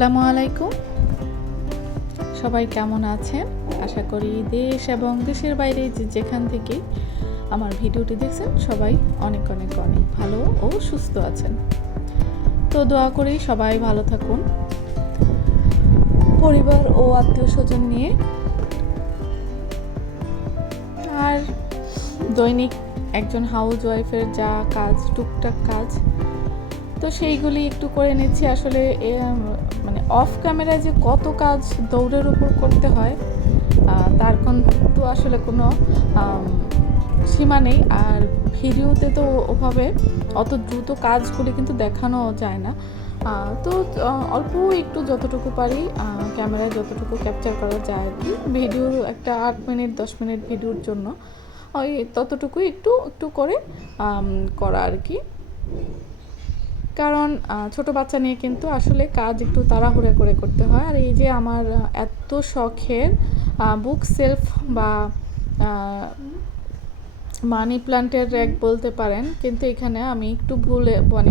আসসালামু আলাইকুম। সবাই কেমন আছেন? আশা করি দেশ এবং দেশের বাইরে যেখান থেকে আমার ভিডিওটি দেখছেন সবাই অনেক অনেক অনেক ভালো ও সুস্থ আছেন। তো দোয়া করি সবাই ভালো থাকুন, পরিবার ও আত্মীয় স্বজন নিয়ে। আর দৈনিক একজন হাউস ওয়াইফের যা কাজ, টুকটাক কাজ, তো সেইগুলি একটু করে নিচ্ছি। আসলে মানে অফ ক্যামেরায় যে কত কাজ দৌড়ের উপর করতে হয় তার কিন্তু আসলে কোনো সীমা নেই। আর ভিডিওতে তো ওভাবে অত দ্রুত কাজগুলি কিন্তু দেখানো যায় না। তো অল্প একটু যতটুকু পারি ক্যামেরায় যতটুকু ক্যাপচার করা যায় আর কি, ভিডিও একটা 8 মিনিট 10 মিনিট ভিডিওর জন্য ওই ততটুকুই একটু একটু করে করা আর কি। কারণ ছোট বাচ্চা নিয়ে কিন্তু আসলে কাজ একটু তাড়াহুড়া করে করতে হয়। আর এই যে আমার এত শখের বুক সেলফ বা মানি প্ল্যান্টের র্যাক বলতে পারেন, কিন্তু এখানে আমি একটু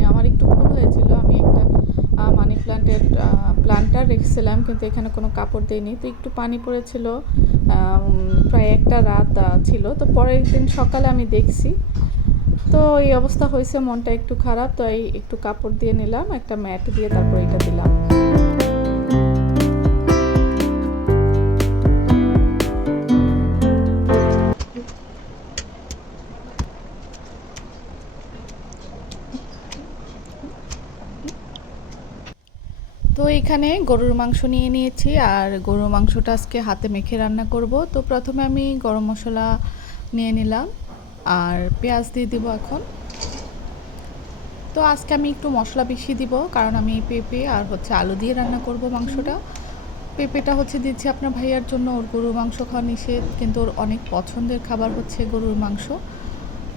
আমার একটু ভুল হয়েছিল। আমি একটা মানি প্ল্যান্টার রেখেছিলাম, কিন্তু এখানে কোনো কাপড় দেয়নি, তো একটু পানি পড়েছিল। প্রায় একটা রাত ছিল, তো পরের দিন সকালে আমি দেখছি, তো এই অবস্থা হয়েছে, মনটা একটু খারাপ। তো এই একটু কাপড় দিয়ে নিলাম, একটা ম্যাট দিয়ে, তারপর এটা দিলাম। তো এখানে গরুর মাংস নিয়ে নিয়েছি, আর গরুর মাংসটা আজকে হাতে মেখে রান্না করব। তো প্রথমে আমি গরম মশলা নিয়ে নিলাম আর পেঁয়াজ দিয়ে দিব এখন। তো আজকে আমি একটু মশলা বেশি দিব, কারণ আমি পেঁপে আর আলু দিয়ে রান্না করব মাংসটা। পেঁপেটা দিচ্ছি আপনার ভাইয়ার জন্য, ওর গরুর মাংস খাওয়া নিষেধ, কিন্তু ওর অনেক পছন্দের খাবার গরুর মাংস।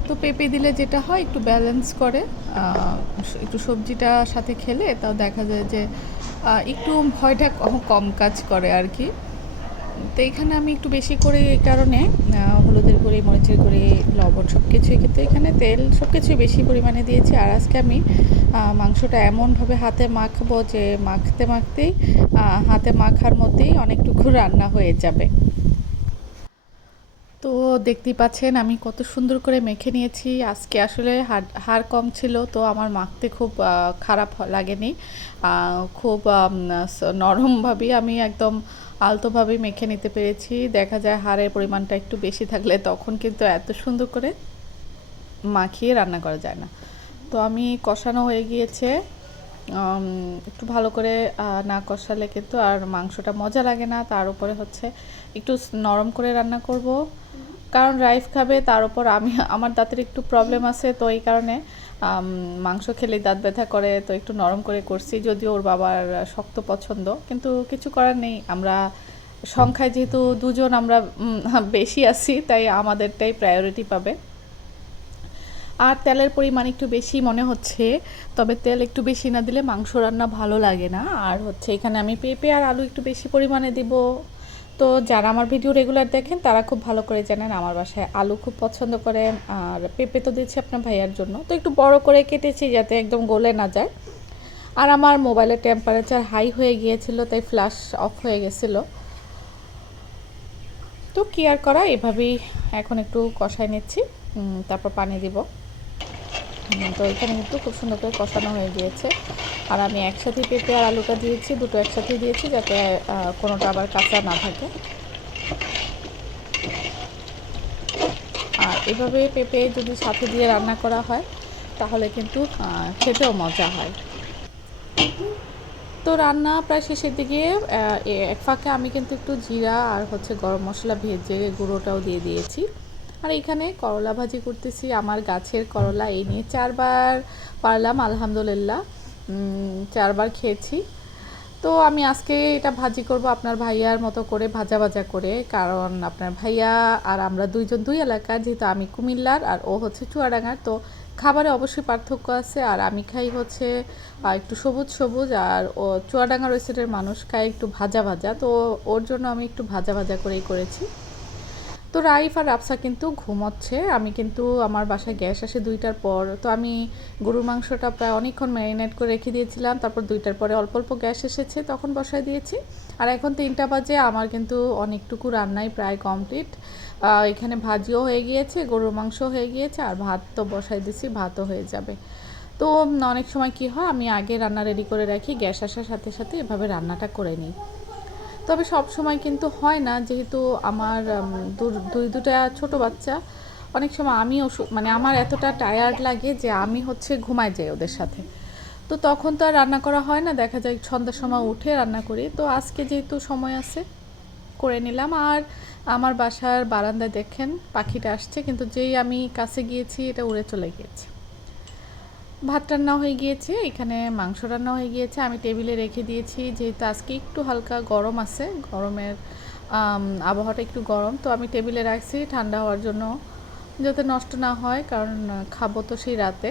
তো পেঁপে দিলে যেটা হয়, একটু ব্যালেন্স করে, একটু সবজিটা সাথে খেলে তাও দেখা যায় যে একটু ভয়টা কম কাজ করে আর কি। তো এখানে আমি একটু বেশি করে এই কারণে হলুদের গুঁড়ি, মরিচের গুঁড়ি, লবণ সব কিছুই, কিন্তু এখানে তেল সব কিছুই বেশি পরিমাণে দিয়েছি। আর আজকে আমি মাংসটা এমনভাবে হাতে মাখবো যে মাখতে মাখতেই হাতে মাখার মধ্যেই অনেকটুকু রান্না হয়ে যাবে। তো দেখতেই পাচ্ছেন আমি কত সুন্দর করে মেখে নিয়েছি। আজকে আসলে হাড় কম ছিল, তো আমার মাখতে খুব খারাপ লাগেনি। খুব নরমভাবেই আমি একদম আলতোভাবেই মেখে নিতে পেরেছি। দেখা যায় হাড়ের পরিমাণটা একটু বেশি থাকলে তখন কিন্তু এত সুন্দর করে মাখিয়ে রান্না করা যায় না। তো আমি কষানো হয়ে গিয়েছে। একটু ভালো করে না কষালে কিন্তু আর মাংসটা মজা লাগে না। তার উপরে একটু নরম করে রান্না করব, কারণ রাইস খাবে। তার উপর আমার দাঁতের একটু প্রবলেম আছে, তো এই কারণে মাংস খেলেই দাঁত ব্যথা করে, তো একটু নরম করে করছি। যদিও ওর বাবার শক্ত পছন্দ, কিন্তু কিছু করার নেই। আমরা সংখ্যায় যেহেতু দুজন, আমরা বেশি আছি, তাই আমাদেরটাই প্রায়োরিটি পাবে। আর তেলের পরিমাণ একটু বেশি মনে হচ্ছে, তবে তেল একটু বেশি না দিলে মাংস রান্না ভালো লাগে না। আর এখানে আমি পেঁপে আর আলু একটু বেশি পরিমাণে দিব। তো যারা আমার ভিডিও রেগুলার দেখেন তারা খুব ভালো করে জানেন আমার বাসায় আলু খুব পছন্দ করেন। আর পেঁপে তো দিচ্ছি আপনার ভাইয়ার জন্য, তো একটু বড় করে কেটেছি যাতে একদম গলে না যায়। আর আমার মোবাইলের টেম্পারেচার হাই হয়ে গিয়েছিল, তাই ফ্ল্যাশ অফ হয়ে গেছিলো। তো কি আর করা, এভাবেই এখন একটু কষাই নিচ্ছি, তারপর পানি দিব। তো এখানে কিন্তু খুব সুন্দর করে কষানো হয়ে গিয়েছে। আর আমি একসাথেই পেঁপে আর আলুটা দিয়েছি, দুটো একসাথেই দিয়েছি, যাতে কোনোটা আবার কাঁচা না থাকে। আর এভাবে পেঁপে যদি সাথে দিয়ে রান্না করা হয় তাহলে কিন্তু খেতেও মজা হয়। তো রান্না প্রায় শেষের দিকে, এক ফাঁকে আমি কিন্তু একটু জিরা আর গরম মশলা ভেজে গুঁড়োটাও দিয়ে দিয়েছি। আর এখানে করলা ভাজি করতেছি, আমার গাছের করলা। এই নিয়ে 4বার পারলাম, আলহামদুলিল্লাহ 4বার খেয়েছি। তো আমি আজকে এটা ভাজি করব আপনার ভাইয়ার মতো করে, ভাজা ভাজা করে, কারণ আপনার ভাইয়া আর আমরা দুইজন দুই এলাকার, যেহেতু আমি কুমিল্লার আর ও চুয়াডাঙ্গার, তো খাবারে অবশ্যই পার্থক্য আছে। আর আমি খাই একটু সবুজ সবুজ, আর ও চুয়াডাঙ্গার ওই সাইডের মানুষ খায় একটু ভাজা ভাজা, তো ওর জন্য আমি একটু ভাজা ভাজা করেই করেছি। তো রাইফ আর রাফসা কিন্তু ঘুমোচ্ছে। আমি কিন্তু আমার বাসায় গ্যাস আসে 2টার পর। তো আমি গরুর মাংসটা প্রায় অনেকক্ষণ ম্যারিনেট করে রেখে দিয়েছিলাম। তারপর 2টার পরে অল্প অল্প গ্যাস এসেছে, তখন বসায় দিয়েছি। আর এখন 3টা বাজে, আমার কিন্তু অনেকটুকু রান্নাই প্রায় কমপ্লিট। এখানে ভাজিও হয়ে গিয়েছে, গরুর মাংসও হয়ে গিয়েছে, আর ভাত তো বসাই দিছি, ভাতও হয়ে যাবে। তো অনেক সময় কি হয়, আমি আগে রান্না রেডি করে রাখি, গ্যাস আসার সাথে সাথে এভাবে রান্নাটা করে নিই। তবে সব সময় কিন্তু হয় না, যেহেতু আমার দুইটা ছোট বাচ্চা। অনেক সময় আমিও মানে আমার এতটা টায়ার্ড লাগে যে আমি হচ্ছে ঘুমায় যাই ওদের সাথে। তো তখন তো আর রান্না করা হয় না, দেখা যায় সন্ধ্যার সময় উঠে রান্না করি। তো আজকে যেহেতু সময় আছে, করে নিলাম। আর আমার বাসার বারান্দায় দেখেন পাখিটা আসছে, কিন্তু যেই আমি কাছে গিয়েছি এটা উড়ে চলে গিয়েছে। ভাত রান্না হয়ে গিয়েছে, এখানে মাংস রান্না হয়ে গিয়েছে, আমি টেবিলে রেখে দিয়েছি। যেহেতু আজকে একটু হালকা গরম আছে, গরমের আবহাওয়াটা একটু গরম, তো আমি টেবিলে রাখছি ঠান্ডা হওয়ার জন্য, যাতে নষ্ট না হয়, কারণ খাবো তো সেই রাতে।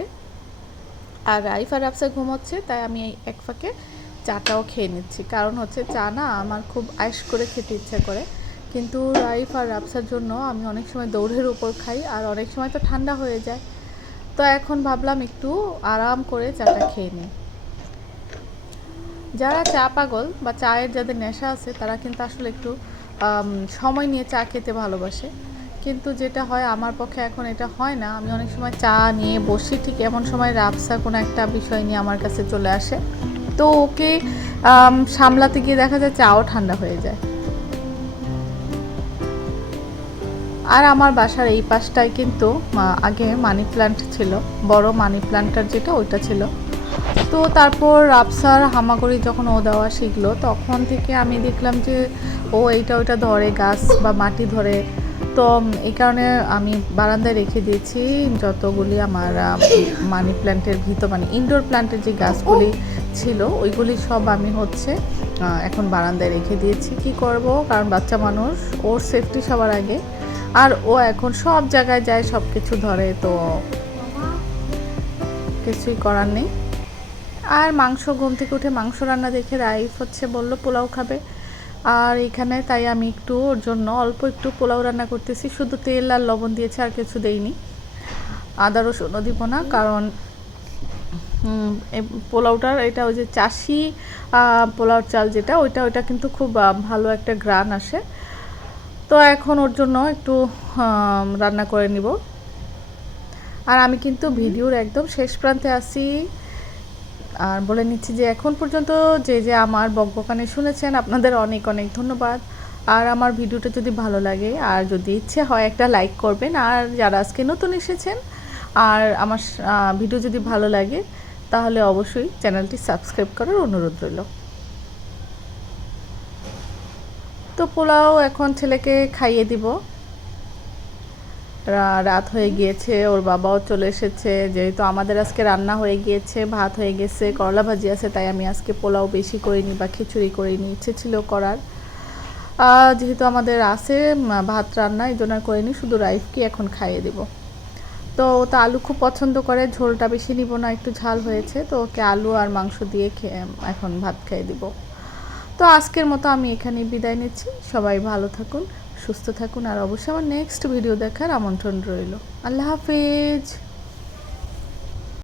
আর রাইফ আর রাফসা ঘুমোচ্ছে, তাই আমি এই এক ফাঁকে চাটাও খেয়ে নিচ্ছি। কারণ হচ্ছে চা না আমার খুব আয়েশ করে খেতে ইচ্ছা করে, কিন্তু রাইফ আর রাফসার জন্য আমি অনেক সময় দৌড়ের উপর খাই, আর অনেক সময় তো ঠান্ডা হয়ে যায়। তো এখন ভাবলাম একটু আরাম করে চাটা খেয়ে নিই। যারা চা পাগল বা চায়ের যাদের নেশা আছে, তারা কিন্তু আসলে একটু সময় নিয়ে চা খেতে ভালোবাসে। কিন্তু যেটা হয় আমার পক্ষে এখন এটা হয় না। আমি অনেক সময় চা নিয়ে বসি, ঠিক এমন সময় রাবসা কোনো একটা বিষয় নিয়ে আমার কাছে চলে আসে। তো ওকে সামলাতে গিয়ে দেখা যায় চাও ঠান্ডা হয়ে যায়। আর আমার বাসার এই পাশটায় কিন্তু আগে মানি প্ল্যান্ট ছিল, বড় মানি প্ল্যান্টার যেটা, ওইটা ছিল। তো তারপর রাবসার হামাগুড়ি যখন ও দেওয়া শিখলো, তখন থেকে আমি দেখলাম যে ও এইটা ওইটা ধরে, গাছ বা মাটি ধরে। তো এই কারণে আমি বারান্দায় রেখে দিয়েছি যতগুলি আমার মানি প্ল্যান্টের ভিতর, মানে ইনডোর প্ল্যান্টের যে গাছগুলি ছিল ওইগুলি সব আমি হচ্ছে এখন বারান্দায় রেখে দিয়েছি। কি করব, কারণ বাচ্চা মানুষ, ওর সেফটি সবার আগে। আর ও এখন সব জায়গায় যায়, সব কিছু ধরে, তো কিছুই করার নেই। আর মাংস, ঘুম থেকে উঠে মাংস রান্না দেখে রাইফ হচ্ছে বলল পোলাও খাবে। আর এখানে তাই আমি একটু ওর জন্য অল্প একটু পোলাও রান্না করতেছি, শুধু তেল আর লবণ দিয়েছি, আর কিছু দেইনি। আদা রসুনও দিব না, কারণ পোলাওটার এটা ওই যে চাষি পোলাওর চাল যেটা, ওইটা কিন্তু খুব ভালো একটা গ্রান আসে। তো এখন ওর জন্য একটু রান্না করে নিব। আর আমি কিন্তু ভিডিওর একদম শেষ প্রান্তে আছি। আর বলে নিচ্ছি যে এখন পর্যন্ত যে আমার বকবকানি শুনেছেন, আপনাদের অনেক অনেক ধন্যবাদ। আর আমার ভিডিওটা যদি ভালো লাগে, আর যদি ইচ্ছে হয়, একটা লাইক করবেন। আর যারা আজকে নতুন এসেছেন, আর আমার ভিডিও যদি ভালো লাগে, তাহলে অবশ্যই চ্যানেলটি সাবস্ক্রাইব করার অনুরোধ রইল। তো পোলাও এখন ছেলেকে খাইয়ে দিব। রাত হয়ে গিয়েছে, ওর বাবাও চলে এসেছে। যেহেতু আমাদের আজকে রান্না হয়ে গিয়েছে, ভাত হয়ে গেছে, করলা ভাজি আছে, তাই আমি আজকে পোলাও বেশি করিনি বা খিচুড়ি করিনি, ইচ্ছে ছিল করার। যেহেতু আমাদের আছে ভাত রান্না, এই জন্য করিনি, শুধু রাইফকে এখন খাইয়ে দেব। তো ও তো আলু খুব পছন্দ করে, ঝোলটা বেশি নিব না, একটু ঝাল হয়েছে, তো ওকে আলু আর মাংস দিয়ে এখন ভাত খাইয়ে দিব। তো আজকের মতো আমি এখানেই বিদায় নিচ্ছি। সবাই ভালো থাকুন, সুস্থ থাকুন, আর অবশ্যই আমার নেক্সট ভিডিও দেখার আমন্ত্রণ রইল। আল্লাহ হাফেজ।